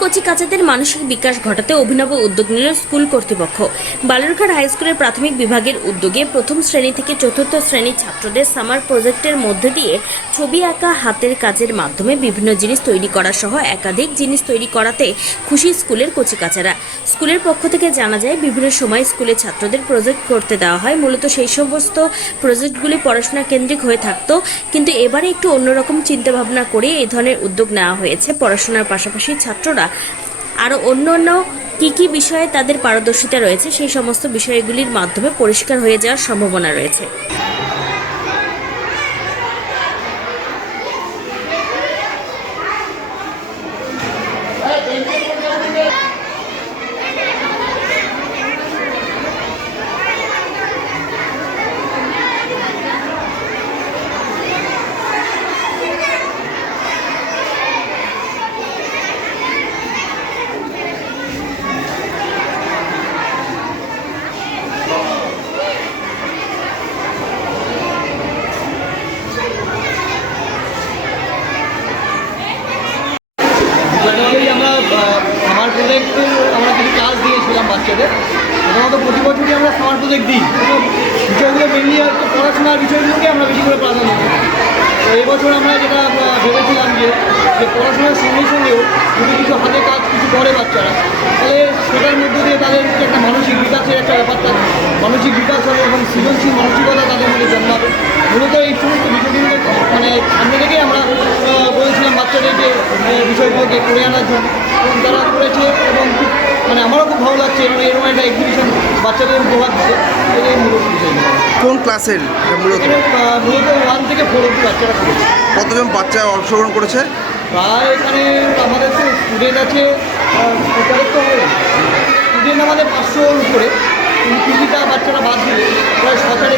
কচি কাচাদের মানসিক বিকাশ ঘটাতে অভিনব উদ্যোগ নিল স্কুল কর্তৃপক্ষ। বালুরঘাট হাই স্কুলের প্রাথমিক বিভাগের উদ্যোগে প্রথম শ্রেণী থেকে চতুর্থ শ্রেণীর ছাত্রদের সামার প্রজেক্টের মধ্যে দিয়ে ছবি আঁকা, হাতের কাজের মাধ্যমে বিভিন্ন জিনিস তৈরি করা সহ একাধিক জিনিস তৈরি করাতে খুশি স্কুলের কচি কাচারা। স্কুলের পক্ষ থেকে জানা যায়, বিভিন্ন সময় স্কুলের ছাত্রদের প্রজেক্ট করতে দেওয়া হয়। মূলত সেই সমস্ত প্রজেক্টগুলি পড়াশোনা কেন্দ্রিক হয়ে থাকতো, কিন্তু এবারে একটু অন্যরকম চিন্তাভাবনা করে এই ধরনের উদ্যোগ নেওয়া হয়েছে। পড়াশোনার পাশাপাশি ছাত্ররা আরও অন্য কী বিষয়ে তাদের পারদর্শিতা রয়েছে, সেই সমস্ত বিষয়গুলির মাধ্যমে পরিষ্কার হয়ে যাওয়ার সম্ভাবনা রয়েছে। আমরা সামার প্রজেক্ট আমরা কিছু ক্লাস দিয়েছিলাম বাচ্চাদের। সাধারণত প্রতি বছরই আমরা সামার প্রজেক্ট দিই, বিষয়গুলো মেনলি হয়তো পড়াশোনার বিষয়গুলোকে আমরা বেশি করে প্রাধান্য দিই। তো এবছর আমরা যেটা ভেবেছিলাম যে পড়াশোনার সঙ্গে সঙ্গেও যদি কিছু হাতে কাজ কিছু করে বাচ্চারা, তাহলে সেটার মধ্যে দিয়ে তাদের একটা মানসিক বিকাশের একটা ব্যাপারটা, মানসিক বিকাশ হবে এবং সৃজনশীল মানসিকতা তাদের মধ্যে জন্মাবে। মূলত এই সমস্ত বিষয়গুলোকে সামনে রেখেই আমরা বলেছিলাম বাচ্চাদেরকে বিষয়গুলোকে করে আনার জন্য, এবং তারা করেছে। এবং আমারও খুব ভালো লাগছে, এবং এরকম একটা এক্সিবিশন বাচ্চাদের উপহার দিচ্ছে। এটাই মূলত বিষয়গুলো। কোন ক্লাসের মূলত? মূলত 1 থেকে 4 অবধি বাচ্চারা করেছে। কতজন বাচ্চা অংশগ্রহণ করেছে? প্রায় এখানে আমাদের তো স্টুডেন্ট আছে, স্টুডেন্ট আমাদের 500-র উপরে, কিন্তু কিছুটা বাচ্চারা বাদ দিলে প্রায় 6-8